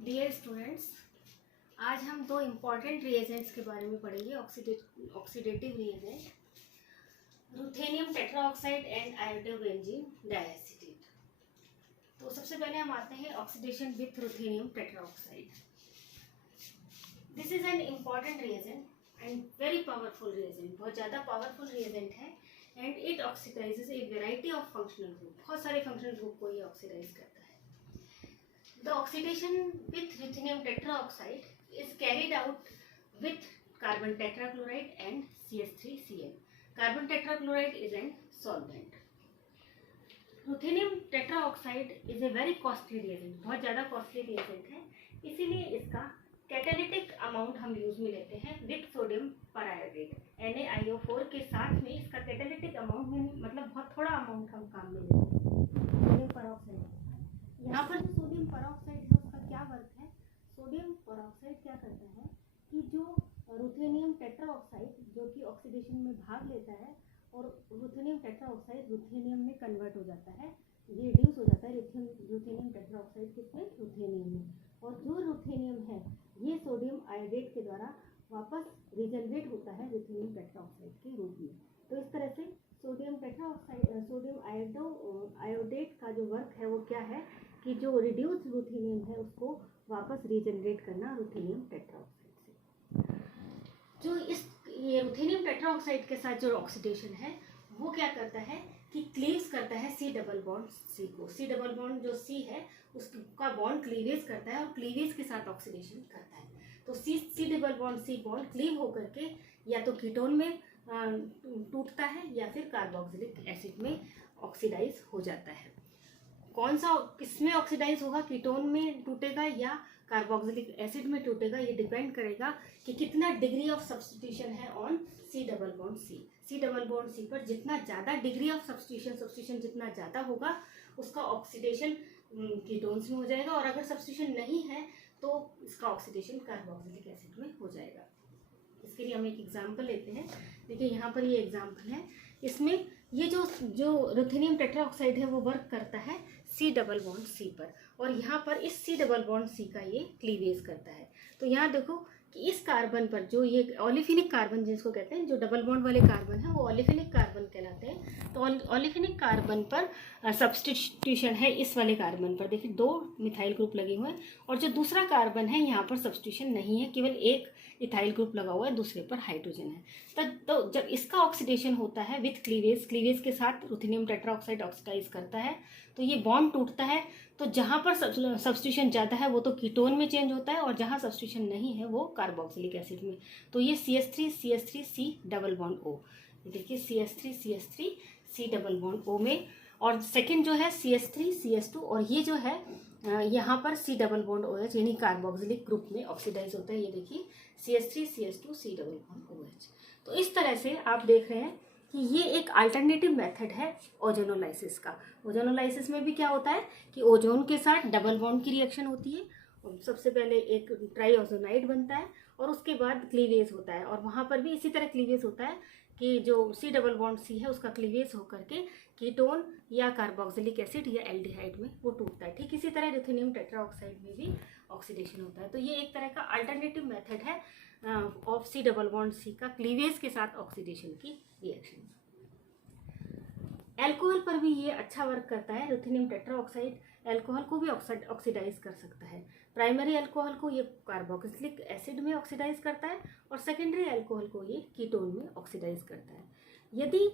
Dear students, आज हम दो इम्पॉर्टेंट रिएजेंट्स के बारे में पढ़ेंगे। Oxidative reagent, ruthenium tetraoxide and iodobenzene diacetate. तो सबसे पहले हम आते हैं oxidation with ruthenium tetraoxide. This is an important reagent and very powerful reagent, बहुत ज़्यादा पावरफुल रिएजेंट है and it oxidizes a variety of functional group, बहुत सारे फंक्शनल ग्रुप को ये ऑक्सीडाइज करता है। The oxidation with ruthenium tetraoxide is carried out with carbon tetrachloride and CH3Cl. Carbon tetrachloride is an solvent. Ruthenium tetraoxide is a very costly reagent, बहुत ज़्यादा costly reagent है, इसीलिए इसका कैटालिटिक अमाउंट हम यूज में लेते हैं विथ सोडियम परआयोडेट। NaIO4 के साथ में इसका कैटालिटिक अमाउंट में मतलब बहुत थोड़ा अमाउंट हम काम में लेते हैं सोडियम परऑक्साइड। यहाँ पर जो सोडियम परऑक्साइड है उसका क्या वर्क है? सोडियम परऑक्साइड क्या करता है कि जो रुथेनियम टेट्राऑक्साइड जो कि ऑक्सीडेशन में भाग लेता है और रुथेनियम टेट्राऑक्साइड रुथेनियम में कन्वर्ट हो जाता है, ये रिड्यूस हो जाता है रुथेनियम टेट्राऑक्साइड किसमें? रुथेनियम में। और जो रुथेनियम है ये सोडियम आयोडेट के द्वारा वापस रिजनरेट होता है रुथेनियम टेट्राऑक्साइड के रूप में। तो इस तरह से सोडियम टेट्राऑक्साइड सोडियम आयोडेट का जो वर्क है वो क्या है कि जो रिड्यूस रुथेनियम है उसको वापस रीजनरेट करना रुथेनियम टेट्राऑक्साइड से। जो ये रुथेनियम टेट्राऑक्साइड के साथ जो ऑक्सीडेशन है वो क्या करता है कि क्लीव्स करता है C डबल बॉन्ड C को। C डबल बॉन्ड जो C है उसका बॉन्ड क्लीवेज करता है और क्लीवेज के साथ ऑक्सीडेशन करता है। तो C double bond C bond cleave होकर के या तो कीटोन में टूटता है या फिर कार्बोक्सिलिक एसिड में ऑक्सीडाइज हो जाता है। कौन सा किसमें ऑक्सीडाइज होगा, कीटोन में टूटेगा या कार्बोक्सिलिक एसिड में टूटेगा, ये डिपेंड करेगा कि कितना डिग्री ऑफ सब्स्टिट्यूशन है on C double bond C। C double bond C पर जितना ज़्यादा डिग्री ऑफ सब्स्टिट्यूशन जितना ज़्यादा होगा उसका ऑक्सीडेशन कीटोन्स में हो जाएगा, और अगर सब्स्टिट्यूशन नहीं है तो इसका ऑक्सीडेशन कार्बोक्सिलिक एसिड में हो जाएगा। इसके लिए हम एक एग्जाम्पल लेते हैं। देखिए यहाँ पर ये एग्जाम्पल है, इसमें ये जो रुथेनियम टेट्राऑक्साइड है वो वर्क करता है C डबल बॉन्ड C पर, और यहाँ पर इस C डबल बॉन्ड C का ये क्लीवेज करता है। तो यहाँ देखो कि इस कार्बन पर जो ये ओलिफिनिक कार्बन जिसको कहते हैं, जो डबल बॉन्ड वाले कार्बन है वो ओलिफिनिक कार्बन कहलाते हैं। तो ओलिफिनिक कार्बन पर सब्स्टिट्यूशन है इस वाले कार्बन पर, देखिए 2 मिथाइल ग्रुप लगे हुए हैं, और जो दूसरा कार्बन है यहाँ पर सब्स्टिट्यूशन नहीं है, केवल एक इथाइल ग्रुप लगा हुआ है, दूसरे पर हाइड्रोजन है। तो जब इसका ऑक्सीडेशन होता है विथ क्लीवेज के साथ रुथेनियम टेट्राऑक्साइड ऑक्सीडाइज करता है तो ये बॉन्ड टूटता है। तो जहाँ पर सब्स्टिट्यूशन ज़्यादा है वो तो कीटोन में चेंज होता है, और जहाँ सब्स्टिट्यूशन नहीं है वो कार्बोक्सिलिक एसिड में। तो ये CH3 C double bond O, देखिए CH3 C double bond O में, और सेकेंड जो है CH3 और ये जो है यहाँ पर C डबल बॉन्ड OH यानी कार्बोक्सिलिक ग्रुप में ऑक्सीडाइज होता है। ये देखिए CH3 C double bond OH। तो इस तरह से आप देख रहे हैं कि ये एक अल्टरनेटिव मेथड है ओजोनोलाइसिस का। ओजोनोलाइसिस में भी क्या होता है कि ओजोन के साथ डबल बॉन्ड की रिएक्शन होती है, सबसे पहले एक ट्राइओजोनाइड बनता है और उसके बाद क्लीवेज होता है, और वहाँ पर भी इसी तरह क्लीवेज होता है कि जो C डबल बॉन्ड C है उसका क्लीवेज होकर के कीटोन या कार्बोक्सिलिक एसिड या एल्डिहाइड में वो टूटता है। ठीक इसी तरह रुथेनियम टेट्राऑक्साइड में भी ऑक्सीडेशन होता है। तो ये एक तरह का अल्टरनेटिव मेथड है of C double bond C का क्लीवेज के साथ ऑक्सीडेशन की रिएक्शन। एल्कोहल पर भी ये अच्छा वर्क करता है। रुथेनियम टेट्राऑक्साइड एल्कोहल को भी ऑक्सीडाइज कर सकता है। प्राइमरी एल्कोहल को ये कार्बोक्सिलिक एसिड में ऑक्सीडाइज करता है और सेकेंडरी एल्कोहल को ये कीटोन में ऑक्सीडाइज करता है। यदि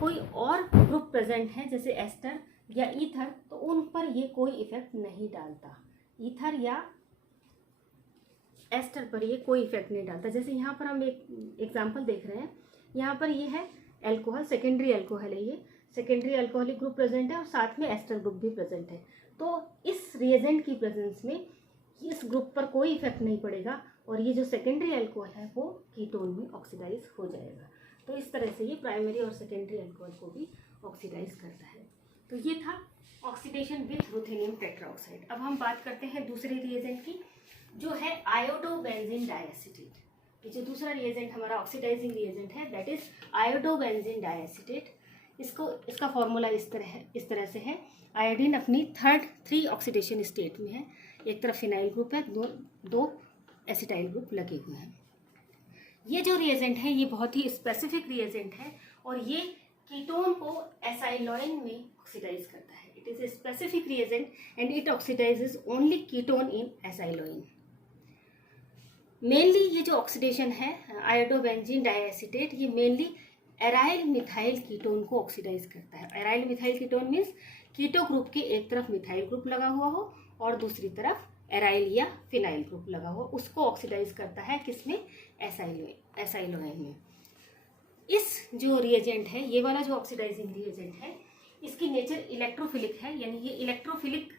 कोई और ग्रुप प्रेजेंट है जैसे एस्टर या ईथर तो उन पर ये कोई इफेक्ट नहीं डालता। ईथर या एस्टर पर ये कोई इफेक्ट नहीं डालता। जैसे यहाँ पर हम एक एग्जाम्पल देख रहे हैं, यहाँ पर ये है एल्कोहल, सेकेंडरी एल्कोहल है, ये सेकेंडरी एल्कोहलिक ग्रुप प्रेजेंट है और साथ में एस्टर ग्रुप भी प्रेजेंट है। तो इस रिएजेंट की प्रेजेंस में इस ग्रुप पर कोई इफेक्ट नहीं पड़ेगा और ये जो सेकेंडरी एल्कोहल है वो कीटोन में ऑक्सीडाइज हो जाएगा। तो इस तरह से ये प्राइमरी और सेकेंडरी एल्कोहल को भी ऑक्सीडाइज करता है। तो ये था ऑक्सीडेशन विथ रुथेनियम टेट्राऑक्साइड। अब हम बात करते हैं दूसरे रिएजेंट की, जो है आयोडोबेंजीन डाइएसिटेट। ये जो दूसरा रिएजेंट हमारा ऑक्सीडाइजिंग रिएजेंट है दैट इज आयोडोबेंजीन डाइएसिटेट। इसका फॉर्मूला इस तरह से है। आयोडीन अपनी थ्री ऑक्सीडेशन स्टेट में है, एक तरफ फिनाइल ग्रुप है, दो एसिटाइल ग्रुप लगे हुए हैं। ये जो रिएजेंट है ये बहुत ही स्पेसिफिक रिएजेंट है और ये कीटोन को एसाइलोइन में ऑक्सीडाइज करता है। It is a specific reagent and it oxidizes only ketone in acyloin. Mainly ये जो ऑक्सीडेशन है आयोडोबेंजीन डाइएसिटेट, ये मेनली एराइल मिथाइल कीटोन को ऑक्सीडाइज करता है। Aryl methyl ketone means keto group के एक तरफ मिथाइल ग्रुप लगा हुआ हो और दूसरी तरफ एराइल या फिनाइल ग्रुप लगा हुआ, उसको ऑक्सीडाइज करता है किसमें, एसाइलोइन में। इस जो रिएजेंट है, ये वाला जो ऑक्सीडाइजिंग रिएजेंट है, इसकी नेचर इलेक्ट्रोफिलिक है, यानी ये इलेक्ट्रोफिलिक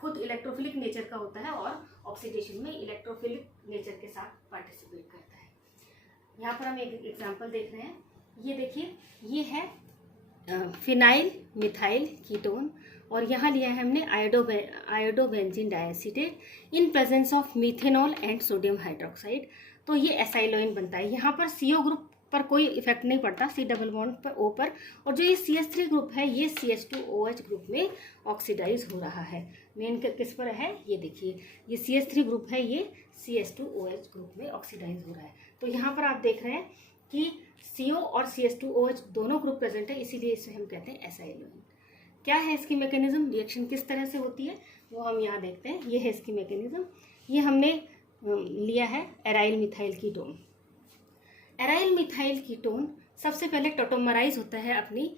खुद इलेक्ट्रोफिलिक नेचर का होता है और ऑक्सीडेशन में इलेक्ट्रोफिलिक नेचर के साथ पार्टिसिपेट करता है। यहाँ पर हम एक एग्जांपल देख रहे हैं, ये देखिए, ये है फिनाइल मिथाइल कीटोन और यहाँ लिया है हमने iodobenzene diacetate in presence of methanol and sodium hydroxide, तो ये एसाइलोइन बनता है। यहाँ पर CO ग्रुप पर कोई इफेक्ट नहीं पड़ता, C डबल बॉन्ड पर O पर, और जो ये CH3 ग्रुप है ये CH2OH ग्रुप में ऑक्सीडाइज हो रहा है। मेन किस पर है, ये देखिए, ये CH3 ग्रुप है, ये CH2OH ग्रुप में ऑक्सीडाइज हो रहा है। तो यहाँ पर आप देख रहे हैं कि CO और CH2OH दोनों ग्रुप प्रेजेंट है, इसीलिए इसे हम कहते हैं एसाइलोइन। क्या है इसकी मैकेनिज्म, रिएक्शन किस तरह से होती है, वो हम यहाँ देखते हैं। ये है इसकी मैकेनिज्म। ये हमने लिया है aryl methyl ketone. Aryl methyl ketone सबसे पहले टोटोमराइज होता है अपनी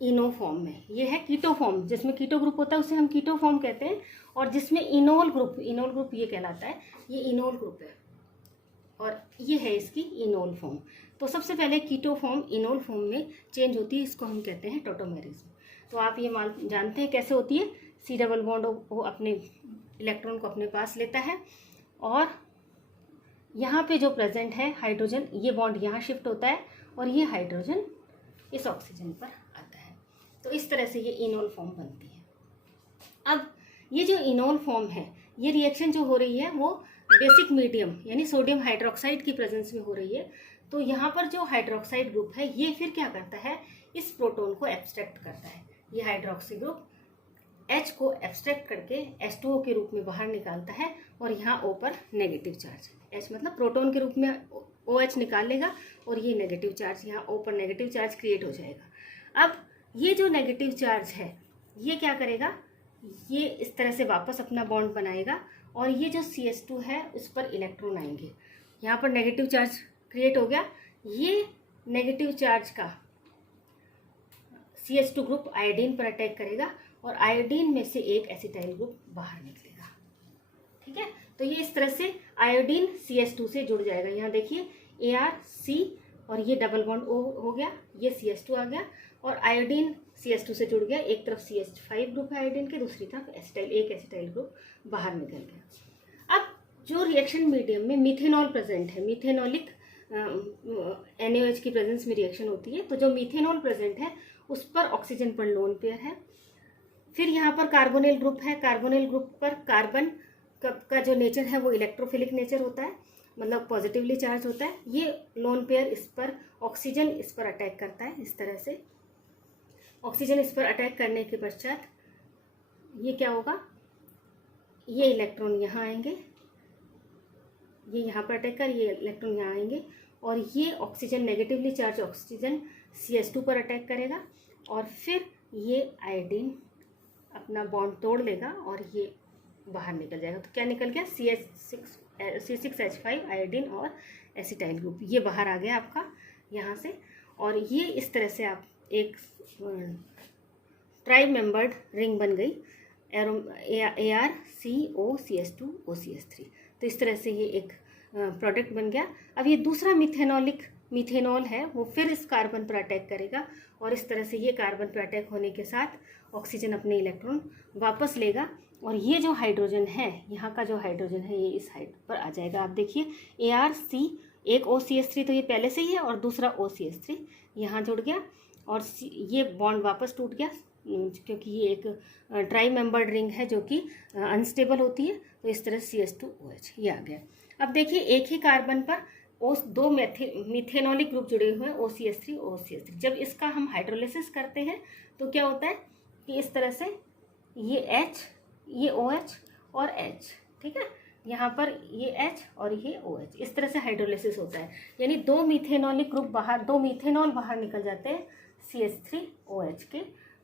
इनो फॉर्म में। ये है कीटो फॉर्म, जिसमें कीटो ग्रुप होता है उसे हम कीटो फॉर्म कहते हैं, और जिसमें इनोल ग्रुप ये कहलाता है, ये इनोल ग्रुप है और ये है इसकी इनोल फॉर्म। तो सबसे पहले कीटो फॉर्म इनोल फॉर्म में चेंज होती है, इसको हम कहते हैं टोटोमेरिज्म। तो आप ये जानते हैं कैसे होती है, C डबल बॉन्ड वो अपने इलेक्ट्रॉन को अपने पास लेता है और यहाँ पे जो प्रेजेंट है हाइड्रोजन, ये बॉन्ड यहाँ शिफ्ट होता है और ये हाइड्रोजन इस ऑक्सीजन पर आता है। तो इस तरह से ये इनोल फॉर्म बनती है। अब ये जो इनोल फॉर्म है, ये रिएक्शन जो हो रही है वो बेसिक मीडियम यानी सोडियम हाइड्रोक्साइड की प्रेजेंस में हो रही है। तो यहाँ पर जो हाइड्रोक्साइड ग्रुप है ये फिर क्या करता है, इस प्रोटोन को एब्स्ट्रैक्ट करता है। ये हाइड्रोक्सी ग्रुप H को एब्स्ट्रैक्ट करके H2O के रूप में बाहर निकालता है और यहाँ O पर नेगेटिव चार्ज, H मतलब प्रोटॉन के रूप में OH निकाल लेगा और ये नेगेटिव चार्ज, यहाँ O पर नेगेटिव चार्ज क्रिएट हो जाएगा। अब ये जो नेगेटिव चार्ज है ये क्या करेगा, ये इस तरह से वापस अपना बॉन्ड बनाएगा और ये जो CH2 है उस पर इलेक्ट्रॉन आएंगे। यहाँ पर नेगेटिव चार्ज क्रिएट हो गया, ये नेगेटिव चार्ज का CH2 ग्रुप आयोडीन पर अटैक करेगा और आयोडीन में से एक एसिटाइल ग्रुप बाहर निकलेगा। ठीक है, तो ये इस तरह से आयोडीन CH2 से जुड़ जाएगा। यहाँ देखिए ArC और ये डबल बॉन्ड O हो गया, ये CH2 आ गया और आयोडीन CH2 से जुड़ गया। एक तरफ CH5 ग्रुप है आयोडीन के, दूसरी तरफ एक एसिटाइल ग्रुप बाहर निकल गया। अब जो रिएक्शन मीडियम में मिथेनॉल प्रेजेंट है, मिथेनॉलिक NaOH की प्रेजेंस में रिएक्शन होती है, तो जो मिथेनॉल प्रेजेंट है उस पर ऑक्सीजन पर लोन पेयर है। फिर यहाँ पर कार्बोनिल ग्रुप है, कार्बोनिल ग्रुप पर कार्बन का जो नेचर है वो इलेक्ट्रोफिलिक नेचर होता है, मतलब पॉजिटिवली चार्ज होता है। ये लोन पेयर इस पर ऑक्सीजन इस पर अटैक करता है। इस तरह से ऑक्सीजन इस पर अटैक करने के पश्चात ये क्या होगा, ये इलेक्ट्रॉन यहाँ आएंगे, ये यहाँ पर अटैक कर, ये इलेक्ट्रॉन यहाँ आएंगे और ये oxygen negatively charge oxygen CH2 पर अटैक करेगा और फिर ये आयोडीन अपना बॉन्ड तोड़ लेगा और ये बाहर निकल जाएगा। तो क्या निकल गया, C6H5 आयोडीन और एसिटाइल ग्रुप, ये बाहर आ गया आपका यहाँ से। और ये इस तरह से आप एक ट्राई मेंबर्ड रिंग बन गई, ArCOCH2OCH3। तो इस तरह से ये एक प्रोडक्ट बन गया। अब ये दूसरा मिथेनॉल है, वो फिर इस कार्बन पर अटैक करेगा और इस तरह से ये कार्बन पर अटैक होने के साथ ऑक्सीजन अपने इलेक्ट्रॉन वापस लेगा और ये जो हाइड्रोजन है, यहाँ का जो हाइड्रोजन है ये इस हाइट पर आ जाएगा। आप देखिए ArC, एक OCH3 तो ये पहले से ही है और दूसरा OCH3 यहाँ जुड़ गया और ये बॉन्ड वापस टूट गया क्योंकि ये एक ट्राई मेंबर्ड रिंग है जो कि अनस्टेबल होती है। तो इस तरह CH2OH ये आ गया। अब देखिए एक ही कार्बन पर दो मिथेनॉलिक ग्रुप जुड़े हुए हैं OCH3 OCH3। जब इसका हम हाइड्रोलिसिस करते हैं तो क्या होता है कि इस तरह से ये H, ये OH और H, ठीक है, यहाँ पर ये H और ये OH, इस तरह से हाइड्रोलिसिस होता है। यानी दो मिथेनॉलिक ग्रुप बाहर, दो मिथेनॉल बाहर निकल जाते हैं CH3OH के,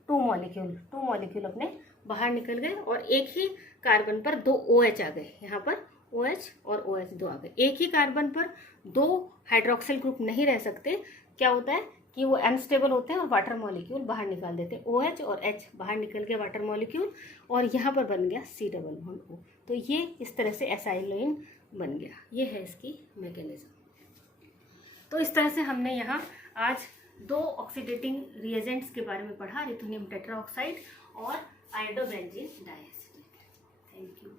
टू मॉलिक्यूल अपने बाहर निकल गए और एक ही कार्बन पर दो OH आ गए। यहाँ पर OH और OH दो आ गए। एक ही कार्बन पर दो हाइड्रोक्सिल ग्रुप नहीं रह सकते। क्या होता है कि वो अनस्टेबल होते हैं और वाटर मॉलिक्यूल बाहर निकाल देते हैं। OH और H बाहर निकल गया वाटर मॉलिक्यूल और यहाँ पर बन गया C डबल बॉन्ड O। तो ये इस तरह से एसाइलोइन बन गया। ये है इसकी मैकेनिज्म। तो इस तरह से हमने यहाँ आज दो ऑक्सीडेटिंग रिएजेंट्स के बारे में पढ़ा, रुथेनियम टेट्राऑक्साइड और आयोडोबेंजीन डाइएसिटेट। Thank you.